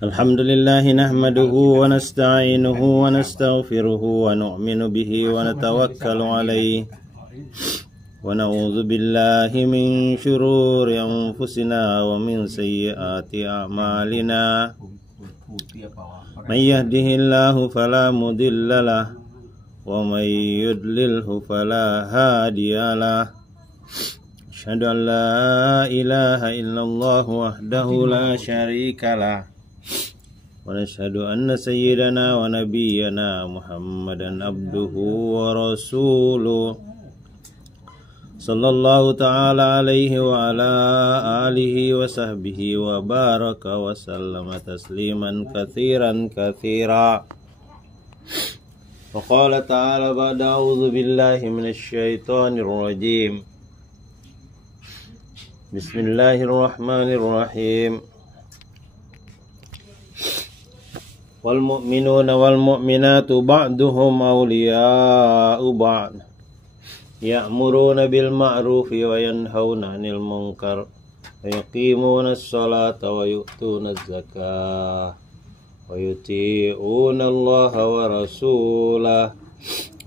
Alhamdulillah nahmaduhu wa nasta'inuhu wa nastaghfiruhu wa nu'minu bihi wa natawakkalu alayhi wa na'udzu billahi min shururi anfusina wa min sayyiati a'malina. May yahdihillahu fala mudilla lahu wa may yudlilhu fala hadiyalah. Asyhadu an la ilaha illallah wahdahu la syarika lah wa nashhadu anna sayyidana wa nabiyyana Muhammadan abduhu wa rasuluh sallallahu ta'ala alaihi wa ala alihi wa sahbihi wa baraka wa sallama tasliman katsiran katsira. Wa qala ta'ala ba'da a'udzu billahi minasy syaithanir rajim. Bismillahirrahmanirrahim. Wal mu'minuna wal mu'minatu ba'duhum awliya'u ba'd. Ya'muruna bil ma'rufi wa yanhauna 'anil munkar wa yuqimuna as-salata wa yu'tuna az-zakata wa yuti'una Allaha wa rasulahu.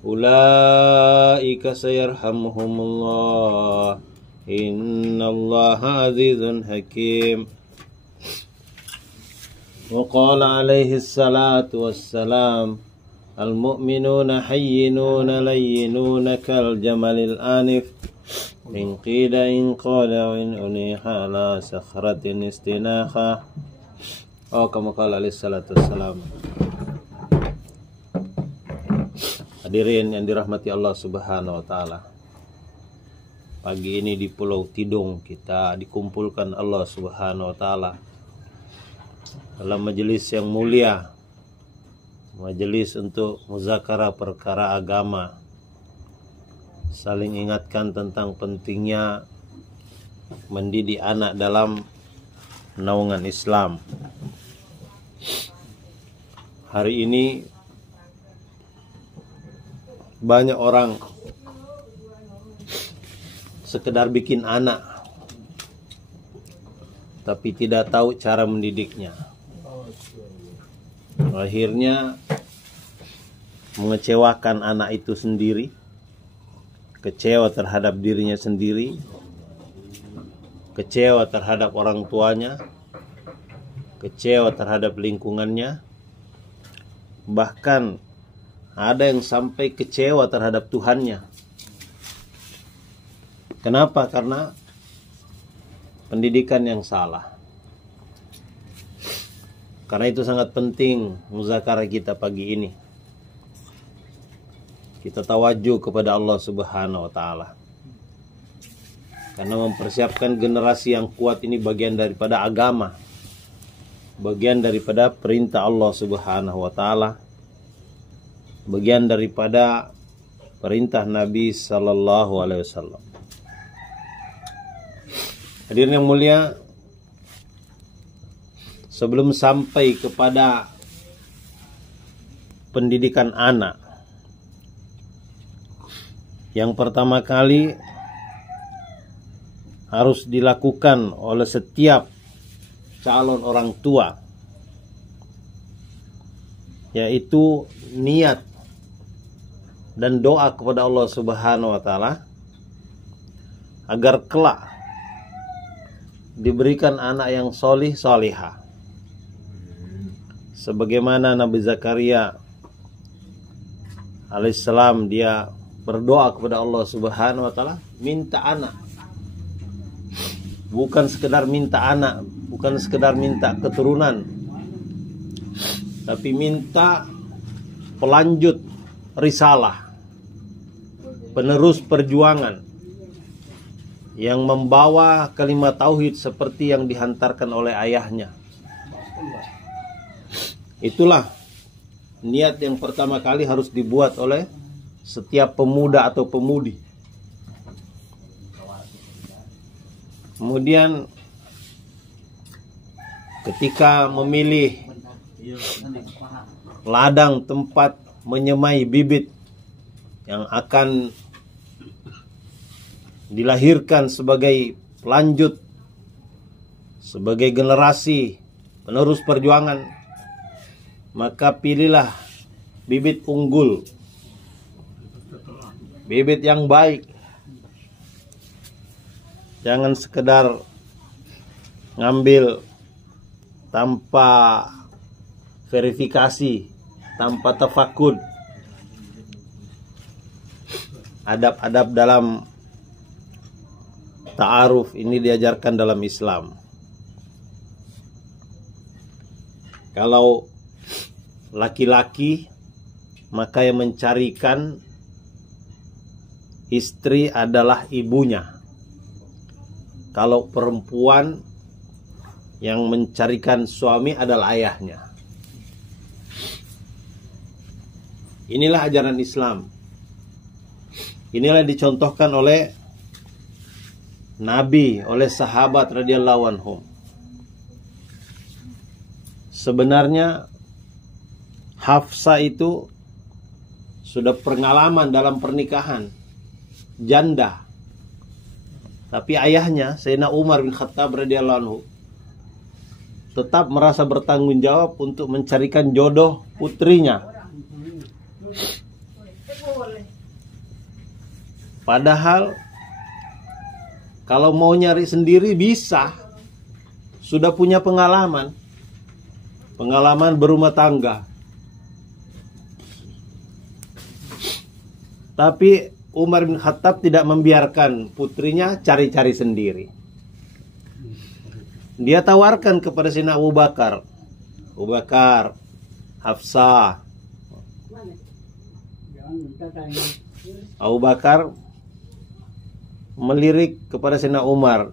Ulaika sayarhamuhumullah. Innallaha azizun hakim. Wa qala alaihi salatu wassalam, al-mu'minuna hayyinuna layyinuna kal jamalil anif in qila in qala wa in uniha la sakhratin istinakha. Oh, kama qala alaihi salatu wassalam. Hadirin yang dirahmati Allah Subhanahu wa taala. Pagi ini di Pulau Tidung kita dikumpulkan Allah Subhanahu wa taala dalam majelis yang mulia, majelis untuk muzakarah perkara agama, saling ingatkan tentang pentingnya mendidik anak dalam naungan Islam. Hari ini banyak orang sekedar bikin anak tapi tidak tahu cara mendidiknya. Akhirnya mengecewakan anak itu sendiri, kecewa terhadap dirinya sendiri, kecewa terhadap orang tuanya, kecewa terhadap lingkungannya, bahkan ada yang sampai kecewa terhadap Tuhannya. Kenapa? Karena pendidikan yang salah. Karena itu sangat penting muzakarah kita pagi ini. Kita tawajuh kepada Allah Subhanahu wa taala. Karena mempersiapkan generasi yang kuat ini bagian daripada agama. Bagian daripada perintah Allah Subhanahu wa taala. Bagian daripada perintah Nabi sallallahu alaihi wasallam. Hadirin yang mulia, sebelum sampai kepada pendidikan anak, yang pertama kali harus dilakukan oleh setiap calon orang tua, yaitu niat dan doa kepada Allah Subhanahu wa taala agar kelak diberikan anak yang solih solihah, sebagaimana Nabi Zakaria alaihissalam dia berdoa kepada Allah Subhanahu wa taala minta anak, bukan sekedar minta anak, bukan sekedar minta keturunan, tapi minta pelanjut risalah, penerus perjuangan yang membawa kalimat tauhid seperti yang dihantarkan oleh ayahnya. Itulah niat yang pertama kali harus dibuat oleh setiap pemuda atau pemudi. Kemudian ketika memilih ladang tempat menyemai bibit yang akan dilahirkan sebagai pelanjut, sebagai generasi penerus perjuangan, maka pilihlah bibit unggul, bibit yang baik. Jangan sekedar ngambil tanpa verifikasi, tanpa tafakud. Adab-adab dalam ta'aruf ini diajarkan dalam Islam. Kalau laki-laki, maka yang mencarikan istri adalah ibunya. Kalau perempuan, yang mencarikan suami adalah ayahnya. Inilah ajaran Islam. Inilah dicontohkan oleh Nabi, oleh sahabat radhiyallahu anhum. Sebenarnya Hafsah itu sudah pengalaman dalam pernikahan, janda. Tapi ayahnya, Sayyidina Umar bin Khattab radhiyallahu anhu, tetap merasa bertanggung jawab untuk mencarikan jodoh putrinya. Padahal kalau mau nyari sendiri bisa, sudah punya pengalaman berumah tangga. Tapi Umar bin Khattab tidak membiarkan putrinya cari-cari sendiri. Dia tawarkan kepada Sayyidina Abu Bakar, Hafsah. Abu Bakar melirik kepada Sayyidina Umar,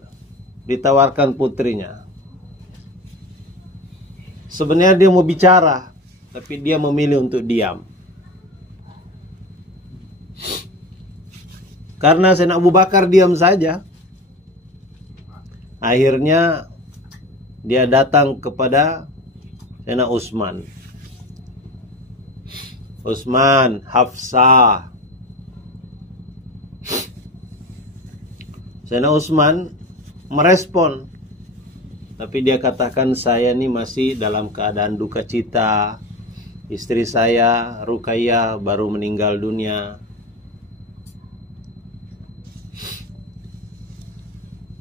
ditawarkan putrinya. Sebenarnya dia mau bicara, tapi dia memilih untuk diam. Karena Sayyidina Abu Bakar diam saja, akhirnya dia datang kepada Sayyidina Utsman, Hafsah. Sayyidina Utsman merespon, tapi dia katakan, saya ini masih dalam keadaan duka cita. Istri saya, Ruqayyah, baru meninggal dunia.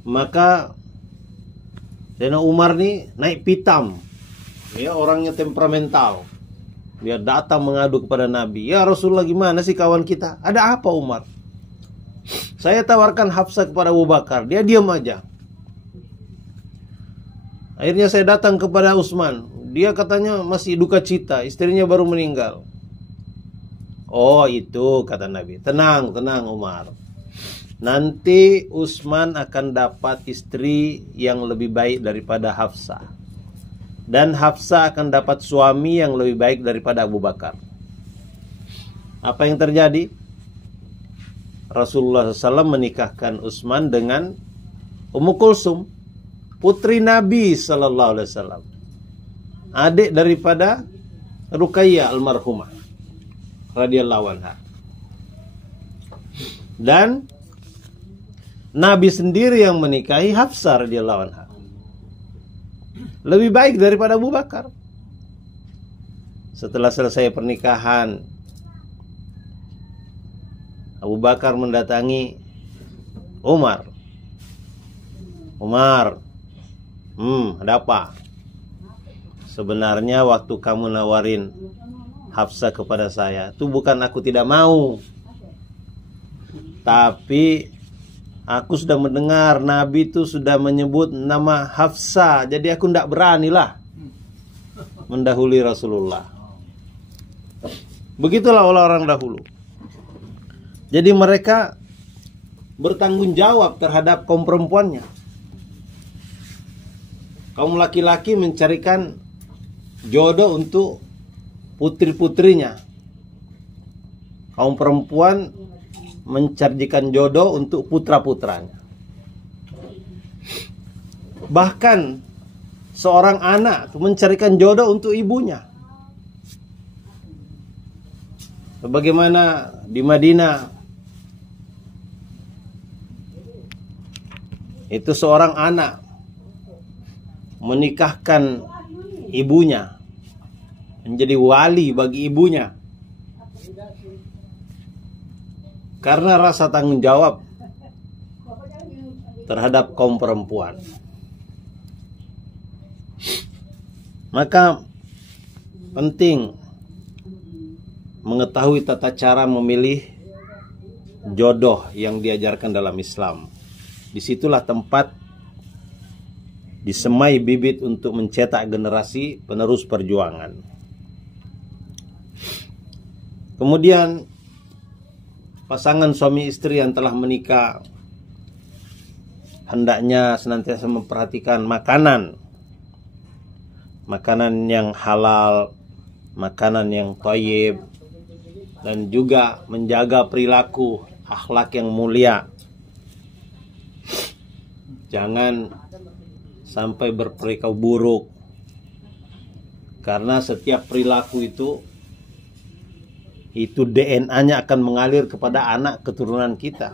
Maka Sayyidina Umar nih naik pitam. Dia orangnya temperamental. Dia datang mengadu kepada Nabi. Ya Rasulullah, gimana sih kawan kita? Ada apa Umar? Saya tawarkan Hafsah kepada Abu Bakar, dia diam aja. Akhirnya saya datang kepada Utsman. Dia katanya masih duka cita, istrinya baru meninggal. Oh itu, kata Nabi. Tenang Umar. Nanti Utsman akan dapat istri yang lebih baik daripada Hafsah. Dan Hafsah akan dapat suami yang lebih baik daripada Abu Bakar. Apa yang terjadi? Rasulullah SAW menikahkan Utsman dengan Ummu Kulsum, putri Nabi SAW, adik daripada Ruqayyah almarhumah radhiyallahu anha. Dan Nabi sendiri yang menikahi Hafsah radhiyallahu anha. Lebih baik daripada Abu Bakar. Setelah selesai pernikahan, Abu Bakar mendatangi Umar. Ada apa? Sebenarnya waktu kamu nawarin Hafsah kepada saya, itu bukan aku tidak mau, tapi aku sudah mendengar Nabi itu sudah menyebut nama Hafsah, jadi aku tidak beranilah mendahului Rasulullah. Begitulah orang-orang dahulu. Jadi mereka bertanggung jawab terhadap kaum perempuannya. Kaum laki-laki mencarikan jodoh untuk putri-putrinya. Kaum perempuan mencarikan jodoh untuk putra-putranya. Bahkan seorang anak mencarikan jodoh untuk ibunya. Sebagaimana di Madinah Itu seorang anak menikahkan ibunya, menjadi wali bagi ibunya, karena rasa tanggung jawab terhadap kaum perempuan. Maka penting mengetahui tata cara memilih jodoh yang diajarkan dalam Islam. Disitulah tempat disemai bibit untuk mencetak generasi penerus perjuangan. Kemudian pasangan suami istri yang telah menikah hendaknya senantiasa memperhatikan makanan yang halal, makanan yang thayyib, dan juga menjaga perilaku akhlak yang mulia. Jangan sampai berperilaku buruk, karena setiap perilaku itu DNA-nya akan mengalir kepada anak keturunan kita.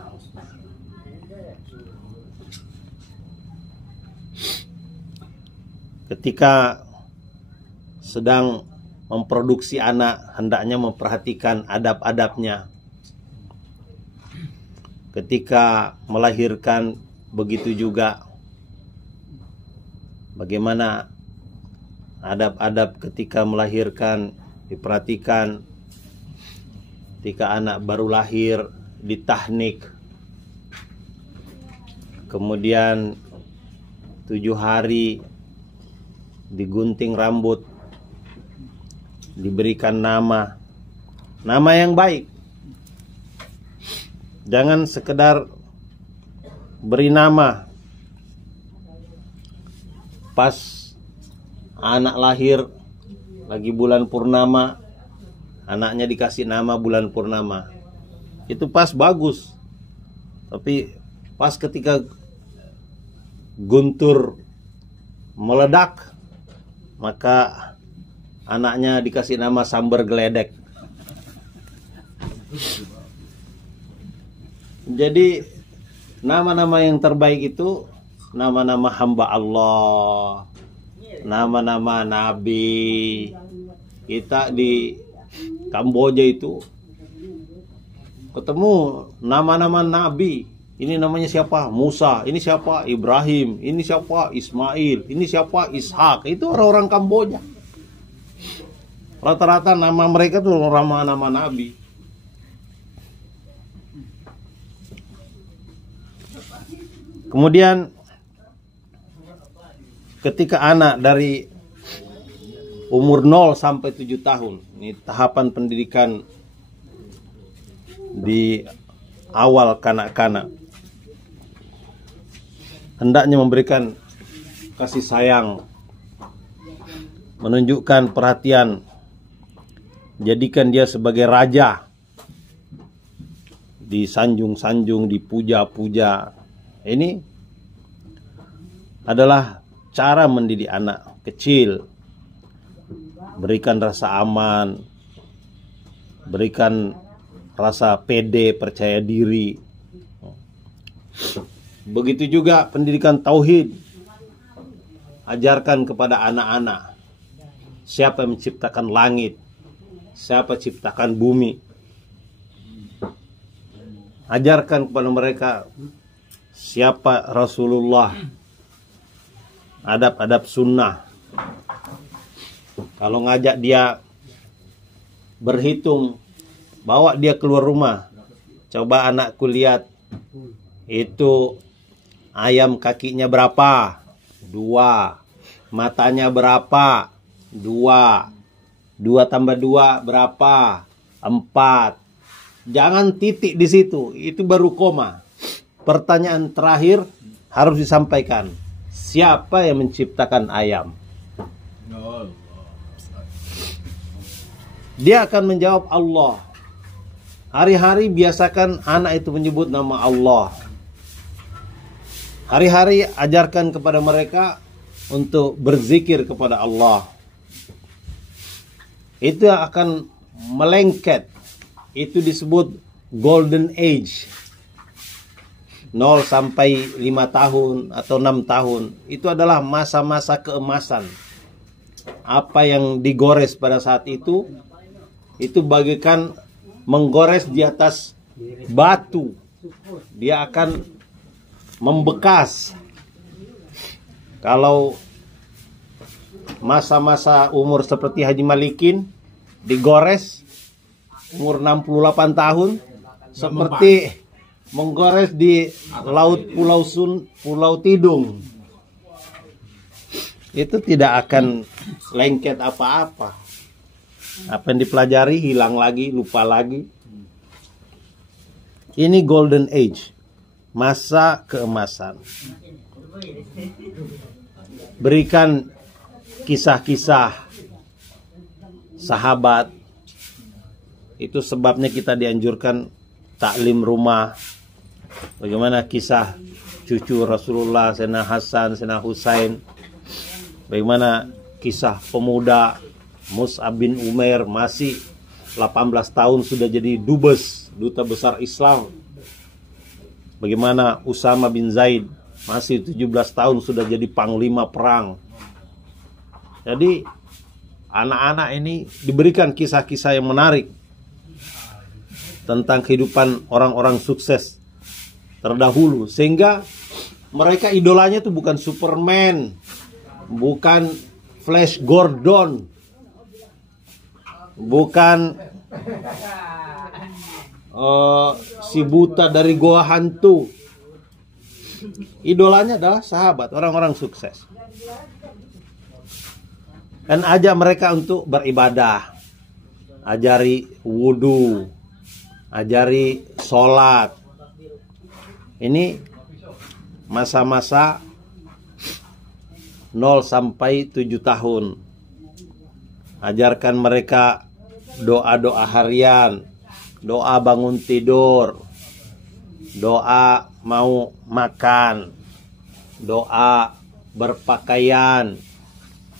Ketika sedang memproduksi anak, hendaknya memperhatikan adab-adabnya. Ketika melahirkan, begitu juga bagaimana adab-adab ketika melahirkan diperhatikan. Ketika anak baru lahir, ditahnik. Kemudian 7 hari digunting rambut, diberikan nama yang baik. Jangan sekedar beri nama pas anak lahir lagi bulan purnama, anaknya dikasih nama bulan purnama. Itu pas bagus, tapi pas ketika guntur meledak, maka anaknya dikasih nama sambar geledek. Jadi nama-nama yang terbaik itu nama-nama hamba Allah, nama-nama Nabi. Kita di Kamboja itu ketemu nama-nama Nabi. Ini namanya siapa? Musa. Ini siapa? Ibrahim. Ini siapa? Ismail. Ini siapa? Ishak. Itu orang-orang Kamboja. Rata-rata nama mereka tuh nama-nama Nabi. Kemudian ketika anak dari umur 0 sampai 7 tahun, ini tahapan pendidikan di awal kanak-kanak, hendaknya memberikan kasih sayang, menunjukkan perhatian, jadikan dia sebagai raja, disanjung-sanjung, dipuja-puja. Ini adalah cara mendidik anak kecil. Berikan rasa aman, berikan rasa pede, percaya diri. Begitu juga pendidikan tauhid. Ajarkan kepada anak-anak siapa yang menciptakan langit, siapa ciptakan bumi. Ajarkan kepada mereka siapa Rasulullah, adab-adab sunnah. Kalau ngajak dia berhitung, bawa dia keluar rumah, coba anakku lihat, itu ayam kakinya berapa? 2. Matanya berapa? 2. 2 tambah 2 berapa? 4. Jangan titik di situ, itu baru koma. Pertanyaan terakhir harus disampaikan. Siapa yang menciptakan ayam? Dia akan menjawab Allah. Hari-hari biasakan anak itu menyebut nama Allah. Hari-hari ajarkan kepada mereka untuk berzikir kepada Allah. Itu akan melengket. Itu disebut golden age. 0 sampai 5 tahun atau 6 tahun, itu adalah masa-masa keemasan. Apa yang digores pada saat itu bagaikan menggores di atas batu. Dia akan membekas. Kalau masa-masa umur seperti Haji Malikin digores umur 68 tahun seperti menggores di laut Pulau Tidung. Itu tidak akan lengket apa-apa. Apa yang dipelajari hilang lagi, lupa lagi. Ini golden age, masa keemasan. Berikan kisah-kisah sahabat. Itu sebabnya kita dianjurkan taklim rumah. Bagaimana kisah cucu Rasulullah, Sayyidina Hasan, Sayyidina Husain. Bagaimana kisah pemuda Mus'ab bin Umair, masih 18 tahun sudah jadi dubes, duta besar Islam. Bagaimana Usama bin Zaid masih 17 tahun sudah jadi panglima perang. Jadi anak-anak ini diberikan kisah-kisah yang menarik tentang kehidupan orang-orang sukses terdahulu, sehingga mereka idolanya itu bukan Superman, bukan Flash Gordon, bukan si buta dari goa hantu. Idolanya adalah sahabat, orang-orang sukses. Dan ajak mereka untuk beribadah, ajari wudu, ajari sholat. Ini masa-masa 0 sampai 7 tahun. Ajarkan mereka doa-doa harian, doa bangun tidur, doa mau makan, doa berpakaian,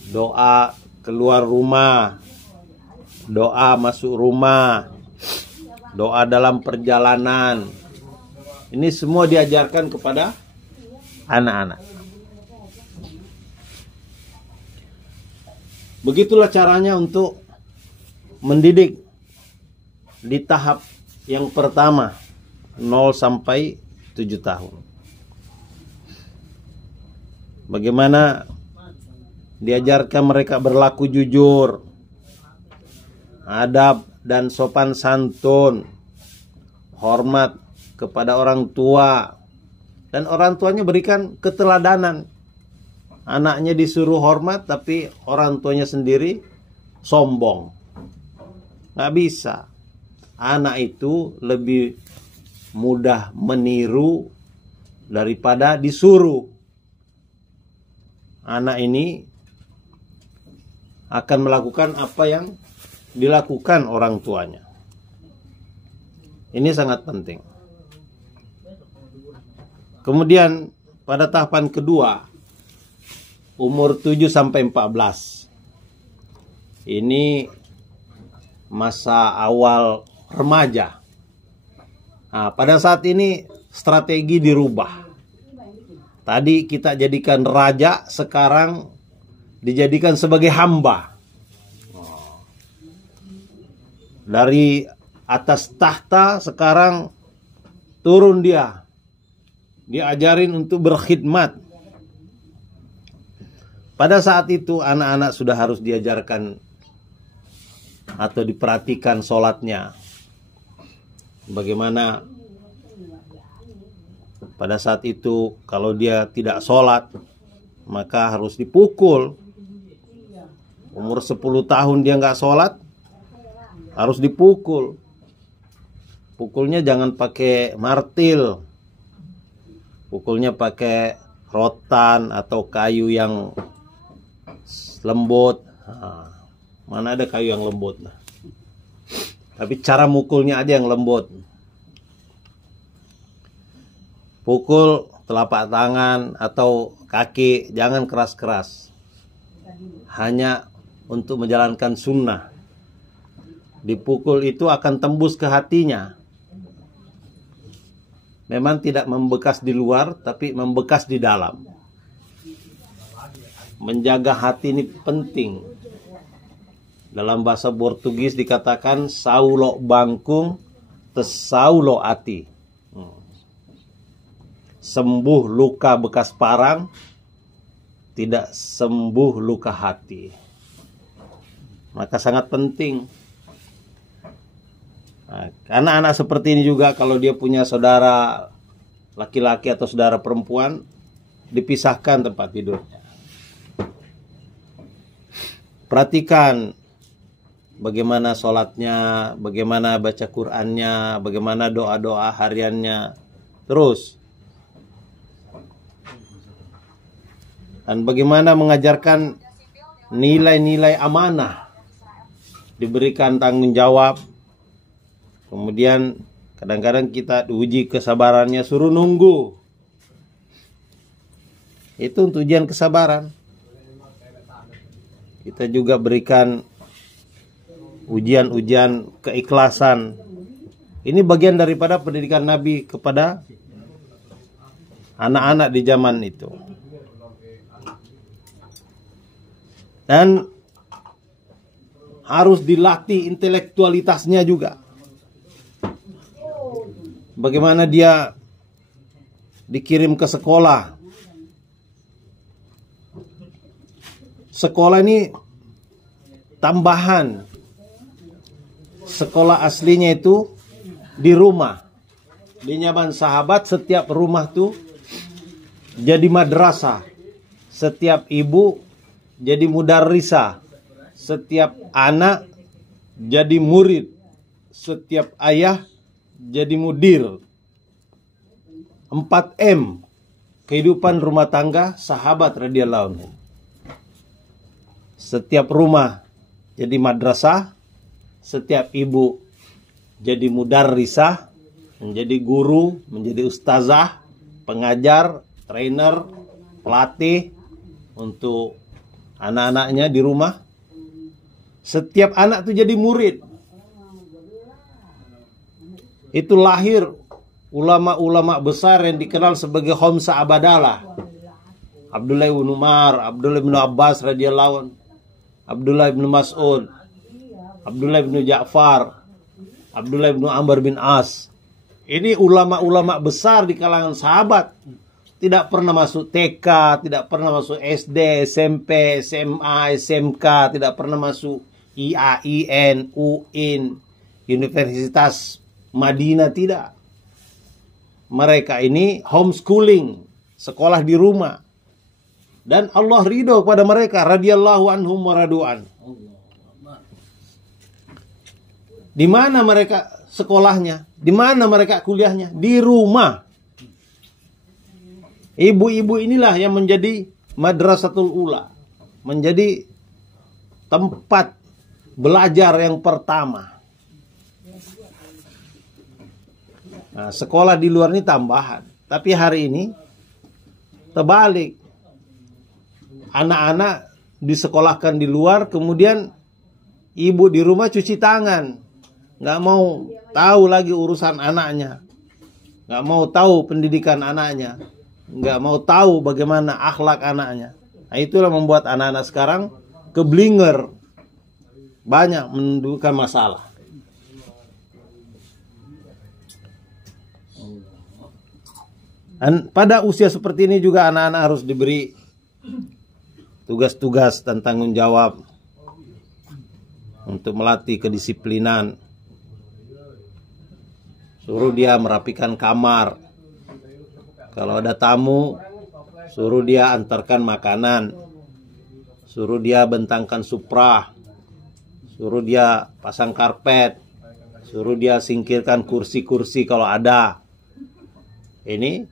doa keluar rumah, doa masuk rumah, doa dalam perjalanan. Ini semua diajarkan kepada anak-anak. Begitulah caranya untuk mendidik di tahap yang pertama, 0 sampai 7 tahun. Bagaimana diajarkan mereka berlaku jujur, adab dan sopan santun, hormat kepada orang tua, dan orang tuanya berikan keteladanan. Anaknya disuruh hormat tapi orang tuanya sendiri sombong. Nggak bisa. Anak itu lebih mudah meniru daripada disuruh. Anak ini akan melakukan apa yang dilakukan orang tuanya. Ini sangat penting. Kemudian pada tahapan kedua, umur 7 sampai 14. Ini masa awal remaja. Nah, pada saat ini strategi dirubah. Tadi kita jadikan raja, sekarang dijadikan sebagai hamba. Dari atas tahta sekarang turun dia. Diajarin untuk berkhidmat. Pada saat itu anak-anak sudah harus diajarkan atau diperhatikan sholatnya. Bagaimana pada saat itu kalau dia tidak sholat maka harus dipukul. Umur 10 tahun dia nggak sholat harus dipukul. Pukulnya jangan pakai martil. Pukulnya pakai rotan atau kayu yang lembut. Nah, mana ada kayu yang lembut. Tapi cara mukulnya aja yang lembut. Pukul telapak tangan atau kaki, jangan keras-keras. Hanya untuk menjalankan sunnah. Dipukul itu akan tembus ke hatinya. memang tidak membekas di luar, tapi membekas di dalam. Menjaga hati ini penting. Dalam bahasa Portugis dikatakan saulo bangkung tesaulo ati. Sembuh luka bekas parang, tidak sembuh luka hati. Maka sangat penting. Nah, karena anak seperti ini juga kalau dia punya saudara laki-laki atau saudara perempuan, dipisahkan tempat tidurnya. Perhatikan bagaimana sholatnya, bagaimana baca Qur'annya, bagaimana doa-doa hariannya. Terus. Dan bagaimana mengajarkan nilai-nilai amanah. Diberikan tanggung jawab. Kemudian kadang-kadang kita diuji kesabarannya, suruh nunggu. Itu untuk ujian kesabaran. Kita juga berikan ujian-ujian keikhlasan. Ini bagian daripada pendidikan Nabi kepada anak-anak di zaman itu. Dan harus dilatih intelektualitasnya juga. Bagaimana dia dikirim ke sekolah. Sekolah ini tambahan. Sekolah aslinya itu di rumah. Di zaman sahabat setiap rumah tuh jadi madrasah. Setiap ibu jadi mudarrisah. Setiap anak jadi murid. Setiap ayah jadi mudir. 4M kehidupan rumah tangga sahabat radhiyallahu anhu. Setiap rumah jadi madrasah. Setiap ibu jadi mudarrisah, menjadi guru, menjadi ustazah, pengajar, trainer, pelatih untuk anak-anaknya di rumah. Setiap anak itu jadi murid. Itu lahir ulama-ulama besar yang dikenal sebagai Khamsah Abadalah. Abdullah bin Umar, Abdullah bin Abbas radhiyallahu anhu, Abdullah bin Mas'ud, Abdullah bin Ja'far, Abdullah bin Amr bin As. Ini ulama-ulama besar di kalangan sahabat. Tidak pernah masuk TK, tidak pernah masuk SD, SMP, SMA, SMK, tidak pernah masuk IAIN, UIN, Universitas Madinah, tidak. Mereka ini homeschooling, sekolah di rumah. Dan Allah ridho kepada mereka, radhiyallahu anhum wa radu'an. Di mana mereka sekolahnya? Di mana mereka kuliahnya? Di rumah. Ibu-ibu inilah yang menjadi madrasatul ula. Menjadi tempat belajar yang pertama. Nah, sekolah di luar ini tambahan. Tapi hari ini terbalik. Anak-anak disekolahkan di luar, kemudian ibu di rumah cuci tangan. Nggak mau tahu lagi urusan anaknya. Nggak mau tahu pendidikan anaknya. Nggak mau tahu bagaimana akhlak anaknya. Nah, itulah membuat anak-anak sekarang keblinger. Banyak menimbulkan masalah. Dan pada usia seperti ini juga anak-anak harus diberi tugas-tugas dan tanggung jawab untuk melatih kedisiplinan. Suruh dia merapikan kamar. Kalau ada tamu, suruh dia antarkan makanan. Suruh dia bentangkan suprah. Suruh dia pasang karpet. Suruh dia singkirkan kursi-kursi kalau ada. Ini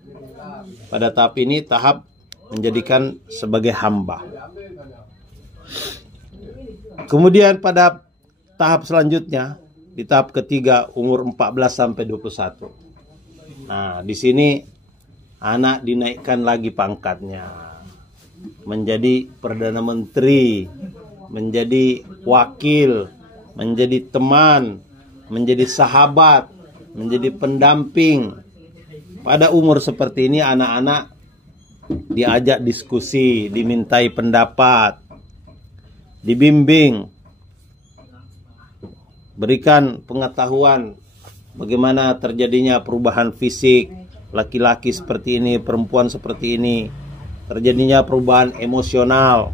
pada tahap ini tahap menjadikan sebagai hamba. Kemudian pada tahap selanjutnya, di tahap ketiga umur 14 sampai 21. Nah, di sini anak dinaikkan lagi pangkatnya. Menjadi Perdana Menteri, menjadi wakil, menjadi teman, menjadi sahabat, menjadi pendamping. pada umur seperti ini anak-anak diajak diskusi, dimintai pendapat, dibimbing, berikan pengetahuan bagaimana terjadinya perubahan fisik, laki-laki seperti ini, perempuan seperti ini, terjadinya perubahan emosional,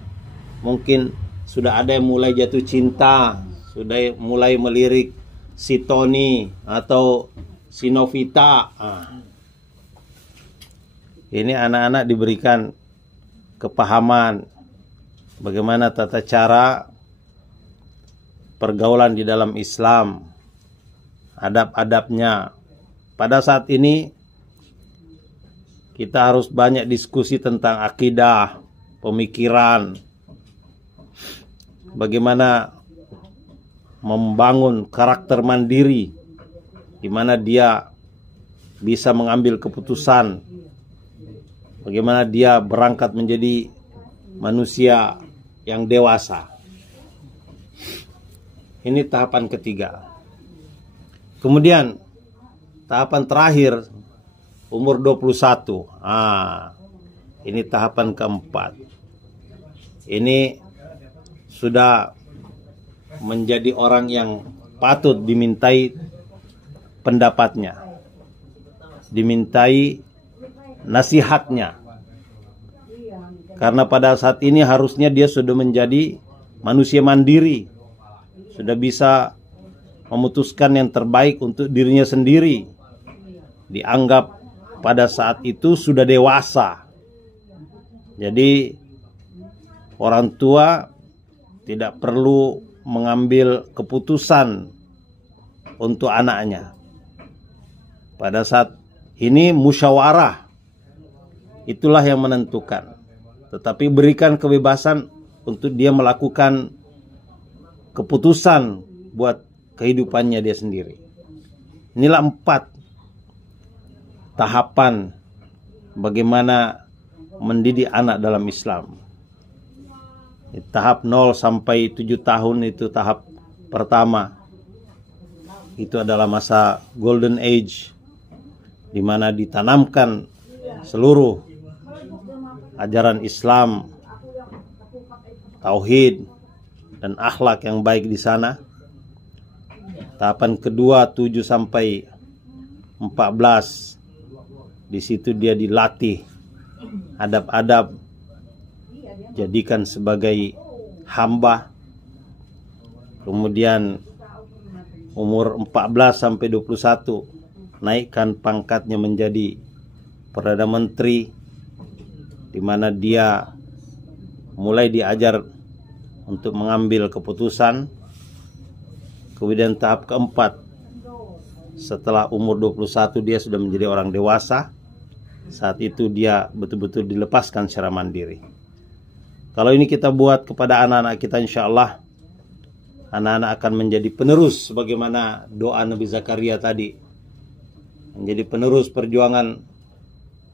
mungkin sudah ada yang mulai jatuh cinta, sudah mulai melirik si Tony atau si Novita. Ini anak-anak diberikan kepahaman bagaimana tata cara pergaulan di dalam Islam, adab-adabnya. Pada saat ini kita harus banyak diskusi tentang akidah, pemikiran, bagaimana membangun karakter mandiri, di mana dia bisa mengambil keputusan, bagaimana dia berangkat menjadi manusia yang dewasa. Ini tahapan ketiga. Kemudian tahapan terakhir umur 21. Ini tahapan keempat. Ini sudah menjadi orang yang patut dimintai pendapatnya, dimintai nasihatnya. Karena pada saat ini harusnya dia sudah menjadi manusia mandiri, sudah bisa memutuskan yang terbaik untuk dirinya sendiri. Dianggap pada saat itu sudah dewasa. Jadi orang tua tidak perlu mengambil keputusan untuk anaknya. Pada saat ini musyawarah itulah yang menentukan. Tetapi berikan kebebasan untuk dia melakukan keputusan buat kehidupannya dia sendiri. Inilah 4 tahapan bagaimana mendidik anak dalam Islam. Tahap 0 sampai 7 tahun itu tahap pertama. Itu adalah masa golden age, di mana ditanamkan seluruh ajaran Islam, tauhid dan akhlak yang baik di sana. Tahapan kedua 7 sampai 14, di situ dia dilatih adab-adab, jadikan sebagai hamba. Kemudian umur 14 sampai 21 naikkan pangkatnya menjadi Perdana Menteri, di mana dia mulai diajar untuk mengambil keputusan. Kemudian tahap keempat, setelah umur 21 dia sudah menjadi orang dewasa. Saat itu dia betul-betul dilepaskan secara mandiri. Kalau ini kita buat kepada anak-anak kita, insya Allah anak-anak akan menjadi penerus sebagaimana doa Nabi Zakaria tadi, menjadi penerus perjuangan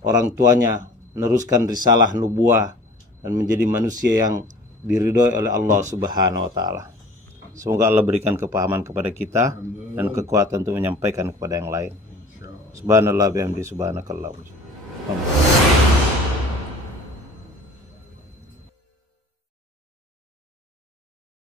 orang tuanya, meneruskan risalah nubuah dan menjadi manusia yang diridhoi oleh Allah Subhanahu wa taala. Semoga Allah berikan kepahaman kepada kita dan kekuatan untuk menyampaikan kepada yang lain. Subhanallah bihamdi subhanakallah.